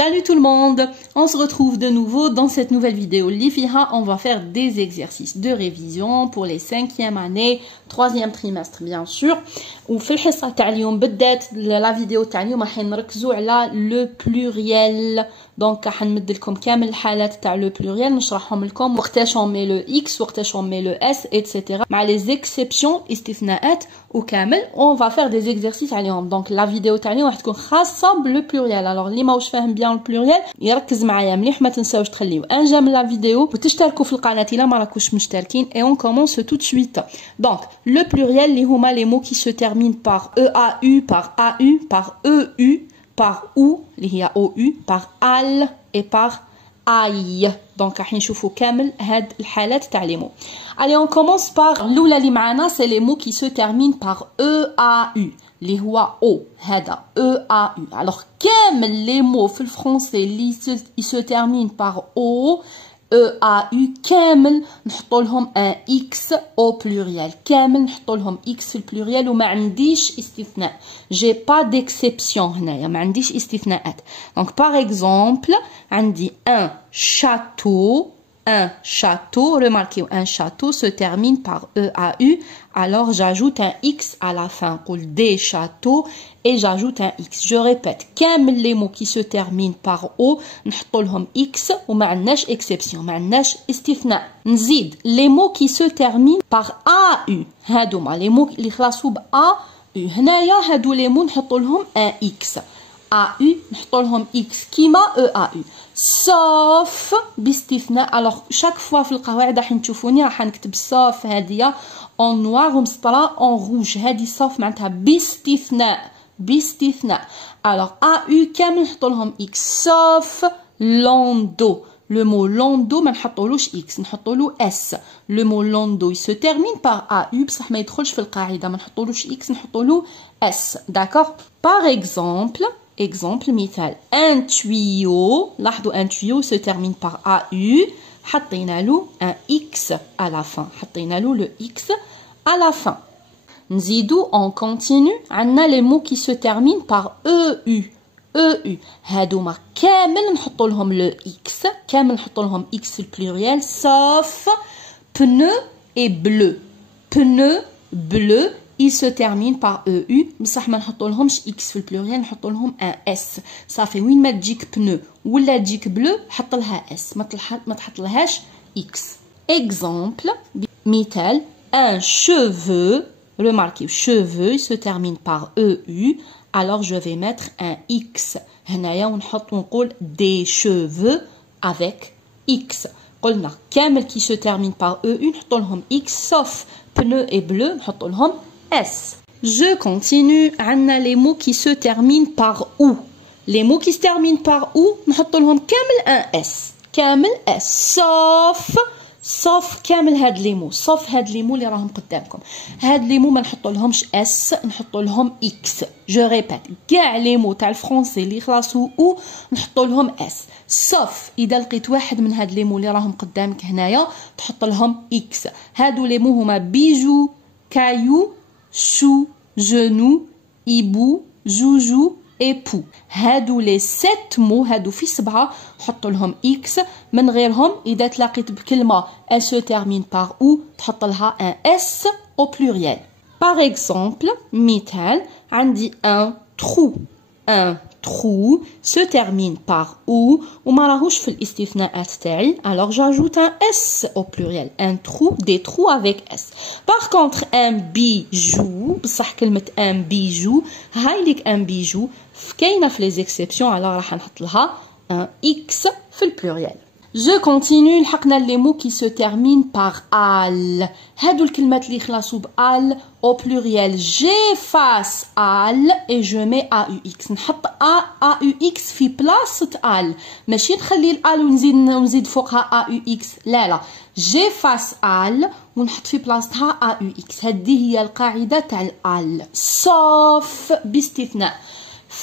Salut tout le monde, on se retrouve de nouveau dans cette nouvelle vidéo. L'IFIHA, on va faire des exercices de révision pour les 5e année, 3e trimestre bien sûr. وفي الحصة تاع اليوم بالذات la vidéo تاع اليوم راح نركزوا على le pluriel. دونك راح نمد لكم كامل الحالات تاع لو بلوريال نشرحهم لكم وقتاش on met le x وقتاش on met le s etc. مع les exceptions استثناءات وكامل on va faire des exercices عليهم. دونك لا فيديو تاع اليوم راح تكون خاصة بلو بلوريال. alors اللي ماهوش فاهم بيان البلوريال يركز معايا مليح ما تنساوش تخليو ان جيم لا فيديو وتشتركوا في القناة الا ما راكوش مشتركين et on commence tout de suite. donc le pluriel اللي هما les mots qui se terminent par eau par au par eu par ou اللي هي OU par al et par aïe. donc راح نشوفوا كامل هاد الحالات تاع لي مو. allez on commence par الاولى اللي معانا c'est les mots qui se terminent par EAU اللي هو او هذا EAU. alors كامل les mots في الفرنسي اللي se terminent par o EAU كامل نحطوا لهم ان اكس او بلوريال. كامل نحطوا لهم اكس في البلوريال وما عنديش استثناء. جي با ديكسيبسيون هنايا ما عنديش استثناءات. دونك باغ اكزومبل عندي ان شاتو. Un château, remarquez, un château se termine par EAU, alors j'ajoute un X à la fin, pour des châteaux, et j'ajoute un X. Je répète, كامل les mots qui se terminent par O, نحطوا لهم X, وما عندناش exception, ما عندناش استثناء. نزيد, les mots qui se terminent par AU, هادوما, les mots اللي خلاصوا ب AU, هنايا هادو les mots نحطوا لهم un X. AU نحطوا لهم X كيما EAU. sauf باستثناء. alors chaque fois في القواعد راح تشوفوني راح نكتب sauf هادية en noir ومسطرة en rouge. هادي sauf معناتها باستثناء باستثناء. alors AU كامل نحطوا لهم X sauf lando. le mot lando ما نحطولوش X نحطوا له S. le mot lando il se termine par AU بصح ما يدخلش في القاعدة ما نحطولوش X نحطوا له S. d'accord. par exemple مثال un tuyau. لاحظوا un tuyau se termine par AU حطينا له un X à la fin. حطينا له le X à la fin. نزيدو on continue عندنا les mots qui se terminent par EU. EU هادوما كامل نحطوا لهم le X. كامل نحطوا لهم X في البلوريال sauf pneu et bleu. pneu bleu il se termine par EU بصح ما نحطوا لهمش X في البلوريال نحطوا لهم un S. صافي وين ما تجيك بنو ولا تجيك بلو حط لها S ما تحط لهاش X. exemple مثال un cheveu. remarquez cheveu il se termine par EU alors je vais mettre un X هنايا ونحط ونقول des cheveux avec X. قلنا كامل qui se termine par EU نحطوا لهم X sauf pneu et bleu نحطوا لهم S. je continue عندنا les mots qui se terminent par OU. les mots qui se terminent par OU نحط لهم كامل un S. كامل S sauf كامل هاد لي مو sauf هاد لي مو اللي راهم قدامكم. هاد لي مو ما نحط لهمش S نحط لهم X. je répète كاع لي مو تاع الفرنسي اللي خلاصو او نحط لهم S sauf اذا لقيت واحد من هاد لي مو اللي راهم قدامك هنايا تحط لهم X. هادو لي مو هما بيجو كايو chou, genou, hibou, joujou et pou. هادو لي 7 مو هادو في 7 حط لهم X. من غيرهم إذا تلاقيت بكلمة elle se termine par ou تحط لها un S au pluriel. par exemple مثال عندي un trou. un trou se termine par ou وما راهوش في الاستثناءات تاعي alors j'ajoute un S au pluriel. un trou des trous avec S. par contre un bijou بصح كلمة un bijou هاي ليك un bijou كاينة في les exceptions alors راح نحط لها un X في البلوريال. je continue لحقنا les mots qui se terminent par al. هادو الكلمات اللي خلاصو ب al au pluriel j'efface al et je mets AUX. نحط AUX في بلاصة al ماشي نخلي الال ونزيد فوقها AUX لا j'efface al ونحط في بلاصتها AUX. هذه هي القاعدة تاع al sauf باستثناء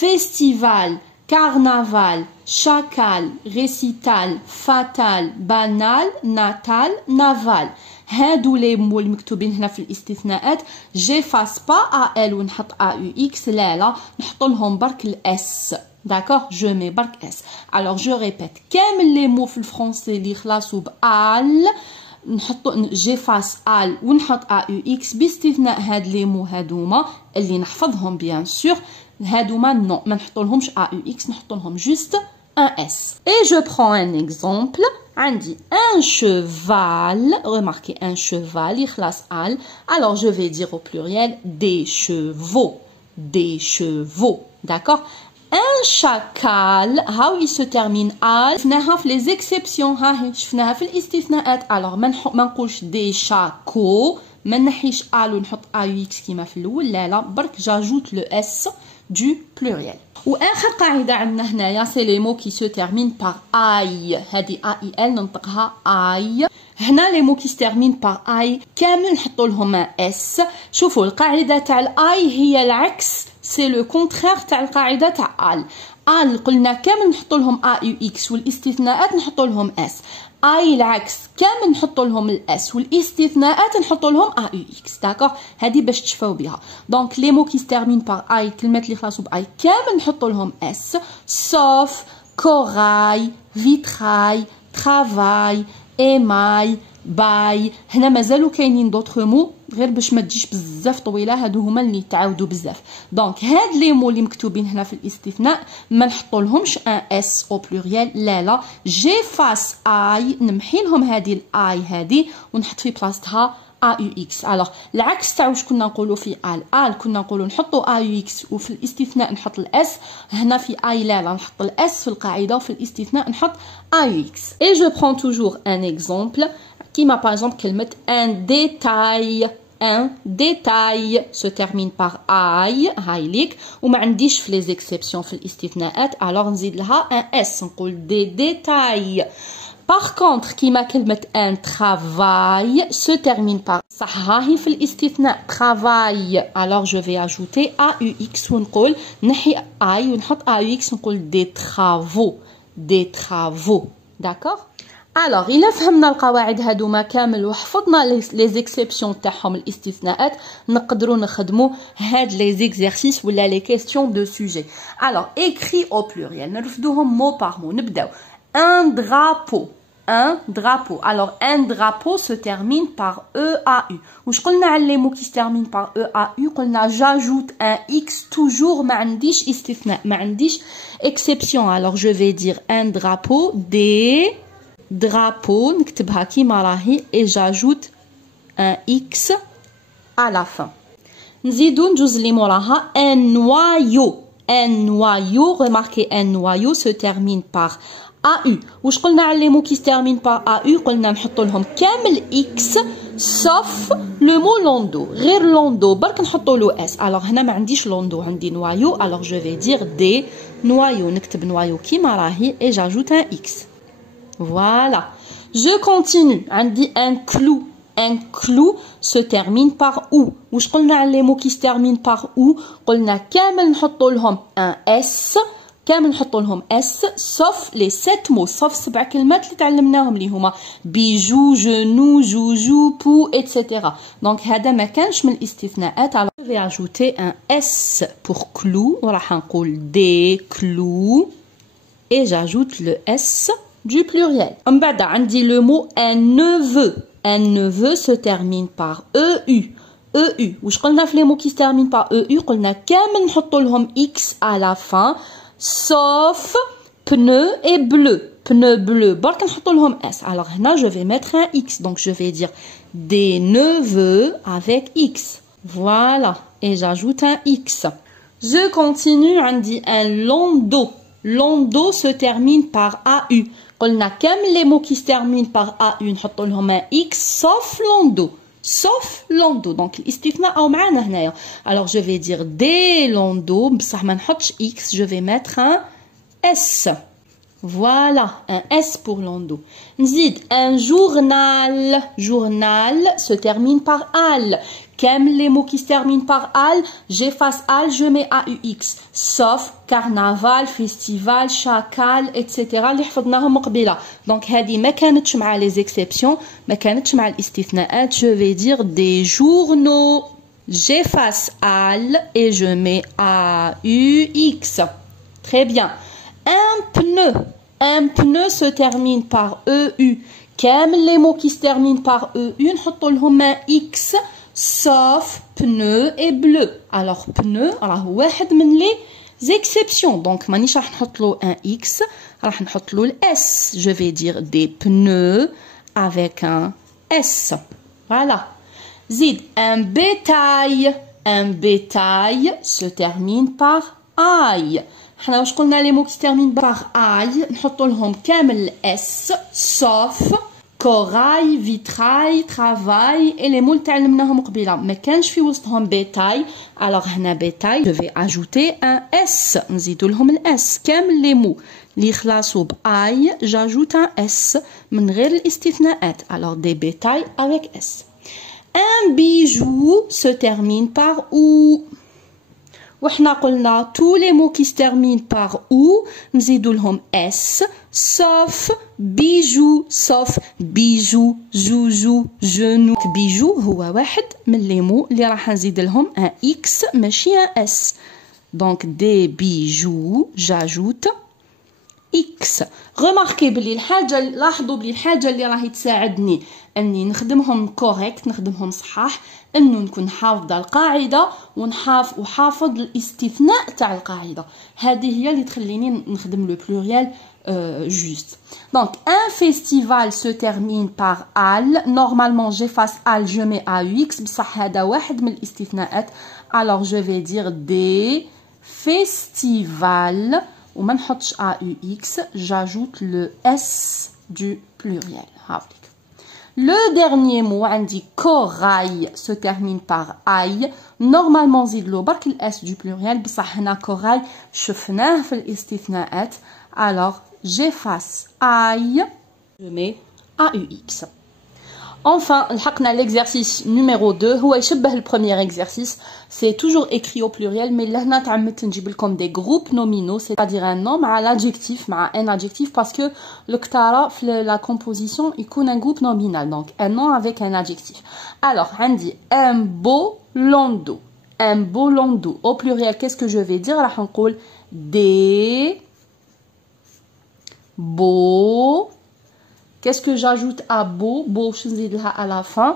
festival carnaval, chacal, récital, fatal, banal, natal, naval. هادو لي مو المكتوبين هنا في الاستثناءات جيفاس با ال ونحط AUX لا نحط لهم برك الاس D'accord, je mets bark S. Alors je répète, كامل les mots في الفرنسي اللي خلاصوا بال j'efface al ونحط AUX باستثناء هاد les mots هادوما اللي نحفظهم bien sûr. هادوما non, ما نحطولهمش AUX, نحطولهم juste un S. Et je prends un exemple. عندي un cheval, remarquez un cheval, يخلص al. Alors je vais dire au pluriel des chevaux, des chevaux, d'accord. Un chacal, how il se termine al. شفناها في les exceptions, ها شفناها في الاستثناءات. Alors ما نقولش des chacos, ما نحيش al ونحط AUX كيما في الأول. لا لا برك j'ajoute le S du pluriel. واخر قاعده عندنا هنايا سي لي مو كي سو تيرمين بار اي. هذه اي ال ننطقها اي. هنا لي مو كي تيرمين بار اي كامل نحطوا لهم اس. شوفوا القاعده تاع الاي هي العكس، سي لو كونترير تاع القاعده تاع ال قلنا كامل نحطوا لهم ا يو اكس والاستثناءات نحطوا لهم اس. اي العكس كامل نحطوا لهم الاس والاستثناءات نحطوا لهم ا يو اكس. داكوغ، هذه باش تشفاو بها. دونك لي مو كي تيرمين بار اي، كلمات اللي خلاصوا باي كامل نحطوا لهم اس، سوف كوراي، فيتراي، ترافاي، ايماي، باي. هنا مازالوا كاينين دوطخ مو غير باش ما تجيش بزاف طويله، هادو هما اللي تعاودوا بزاف. دونك هاد لي مو اللي مكتوبين هنا في الاستثناء ما نحطوا لهمش ان اس او بلوريال، لا لا، جيفاس اي، نمحي لهم هذه الاي هذه ونحط في بلاصتها ا يو اكس. الوغ العكس تاع واش كنا نقولوا في ال كنا نقولوا نحطوا ا يو اكس وفي الاستثناء نحط الاس. هنا في اي لا لا، نحط الاس في القاعده وفي الاستثناء نحط ا يو اكس. اي جو برون توجور ان اكزومبل كيما باغ اكزومبل كلمه ان ديتاي. un détail se termine par I, هايليك، وما عنديش في les exceptions في الاستثناءات، alors نزيد لها un S نقول des détails. Par contre كيما كلمة un travail se termine par صح هاهي في الاستثناء travail، alors je vais ajouter AUX ونقول نحي I ونحط AUX نقول des travaux، des travaux. d'accord. الوغ إلا فهمنا القواعد هادوما كامل وحفظنا لي زيكسيبسيون تاعهم الاستثناءات، نقدروا نخدموا هاد لي زيكزارسيس ولا لي كيستيون دو سوجي. الوغ écrit au pluriel نرفدوهم مو بار مو. نبداو un drapeau. un drapeau. alors un drapeau se termine par EAU. واش قلنا على لي مو كي se termine par EAU؟ قلنا j'ajoute un X toujours، ما عنديش استثناء، ما عنديش exception. alors je vais dire un drapeau des drapeau نكتبها كيما راهي et j'ajoute un X à la fin. نزيدو نجوز لي موراها un noyau. un noyau, remarquez un noyau se termine par AU. واش قلنا على لي مو كي se termine par AU؟ قلنا نحطو لهم كامل X sauf le mot londo. غير londo برك نحطو له S. alors هنا ما عنديش londo، عندي noyau، alors je vais dire des noyaux. نكتب noyau كيما راهي et j'ajoute un X. Voilà. Je continue. On dit un clou. Un clou se termine par ou. واش قلنا على les mots qui se terminent par ou؟ قلنا كامل نحطوا لهم un S، كامل نحطوا لهم S sauf les 7 mots، sauf 7 كلمات اللي تعلمناهم اللي هما بيجو، جنو، جوجو، بو، etc. donc هذا ما كانش من الاستثناءات. alors je vais ajouter un S pour clou وراح نقول des clous et j'ajoute le S du pluriel. En bas, on dit le mot un neveu. Un neveu se termine par EU. EU. Ou je connais les mots qui se terminent par EU. On a كامل نحطوا لهم X à la fin, sauf pneu et bleu. Pneu bleu. برك نحطوا لهم S. Alors là, je vais mettre un X. Donc je vais dire des neveux avec X. Voilà. Et j'ajoute un X. Je continue. On dit un landau. Landau se termine par AU. قلنا كامل les mots qui se terminent par AU نحطوا لهم un X sauf landau. sauf landau. donc الاستثناء أو معانا هنايا. alors je vais dire des landau بصح ما نحطش X، je vais mettre un S. voilà, un S pour landau. نزيد un journal. journal se termine par al. كامل les mots qui se terminent par al, j'efface al, je mets AUX sauf carnaval, festival, chacal, etc. اللي حفظناهم قبيله. donc هذه ما كانتش مع les exceptions، ما كانتش مع الاستثناءات. je vais dire des journaux. j'efface al et je mets AUX. Très bien. Un pneu. Un pneu se termine par EU. Quels les mots qui se terminent par EU, نحط لهم un X, sauf pneu et bleu. Alors, pneu, راه واحد من les exceptions. Donc, مانيش راح نحط له un X, راح نحط له S. Je vais dire des pneus avec un S. Voilà. Zid, un bétail. Un bétail se termine par aïe. حنا واش قلنا les mots qui se terminent par aïe نحط لهم كامل S sauf corail, vitrail, travail et les mots اللي تعلمناهم قبيله ما كانش في وسطهم bétail. Alors هنا bétail je vais ajouter un S نزيدوا لهم الاس كامل les mots اللي يخلصوا باي j'ajoute un S من غير الاستثناءات. Alors des bétails avec S. Un bijou se termine par OU. وحنا قلنا tous les mots qui se terminent par OU نزيدوا لهم S sauf bijou sauf bijou joujou genou. bijou هو واحد من les mots اللي راح نزيد لهم un X ماشي un S. donc des bijoux j'ajoute X. remarquez بلي الحاجه لاحظوا بلي الحاجه اللي راهي تساعدني اني نخدمهم كوريكت نخدمهم صحاح انه نكون حافظه القاعده وحافظ الاستثناء تاع القاعده. هذه هي اللي تخليني نخدم لو بلوريال juste. Donc un festival se termine par al. Normalement j'efface al, je mets AUX بصح هذا واحد من الاستثناءات. Alors je vais dire des festivals وما نحطش AUX, j'ajoute le S du pluriel. هاوليك. Le dernier mot عندي corail se termine par aïe. Normalement زيد له برك الاس du pluriel بصح هنا corail شفناه في الاستثناءات. Alors j'efface aïe, je mets AUX. Enfin, لحقنا l'exercice numéro 2 هو يشبه le premier exercice. C'est toujours écrit au pluriel mais لهنا تعمدت نجيب لكم des groupes nominaux, c'est-à-dire un nom مع l'adjectif مع un adjectif parce que الكتارة في la composition يكون un groupe nominal, donc un nom avec un adjectif. Alors عندي un beau landau. Un beau landau au pluriel qu'est-ce que je vais dire? راح نقول des beaux. Qu'est-ce que j'ajoute à beau? Beau, je vais dire à la fin.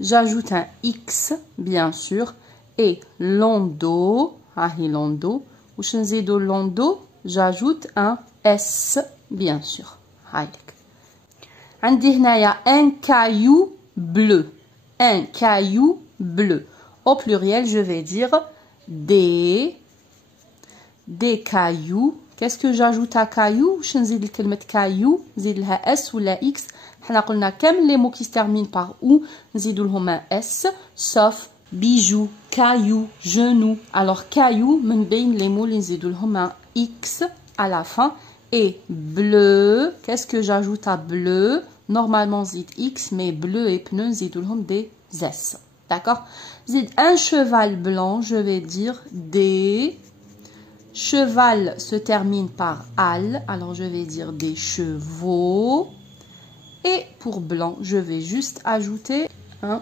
J'ajoute un X, bien sûr. Et landau, landau. Ou je vais dire landau, j'ajoute un S, bien sûr. عندي هنايا un caillou bleu. Un caillou bleu. Au pluriel, je vais dire des cailloux. Qu'est-ce que j'ajoute à caillou? Je نزيد الكلمة caillou نزيد لها S ولا X. حنا قلنا كامل les mots qui se terminent par OU نزيدوا لهم un S sauf bijou, caillou, genou. Alors caillou من بين les mots اللي نزيدوا لهم un X à la fin. Et bleu, qu'est-ce que j'ajoute à bleu? Normalement زيد X mais bleu et pneu نزيدوا لهم des S. D'accord? زيد un cheval blanc, je vais dire des. Cheval se termine par al, alors je vais dire des chevaux. Et pour blanc, je vais juste ajouter un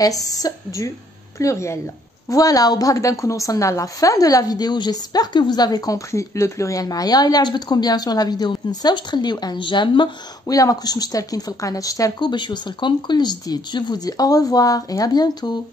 S du pluriel. Voilà, وبهكذا نكون وصلنا à la fin de la vidéo. J'espère que vous avez compris le pluriel معايا. إلا عجبتكم bien sûr la vidéo ما تنساوش تخليو un j'aime. وإلا ما كنتوش مشتركين في القناة اشتركوا باش يوصلكم كل جديد. Je vous dis au revoir et à bientôt.